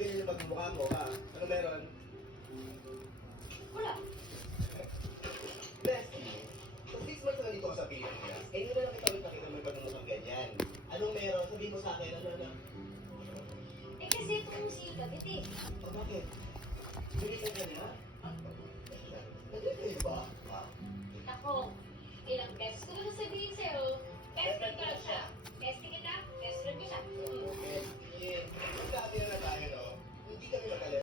ganyan yung pagmumukha mo, ha? Ano meron? Wala. Bestie, so 6 months na dito ka sa Pilipinas, eh yun na lang kita ulit nakita mo yung pagmumukhang ganyan. Anong meron? Sabihin mo sa akin, ano? Eh kasi itong si Kabit eh. O bakit? Bilisan ka niya? Nagkakayo ba? Ako,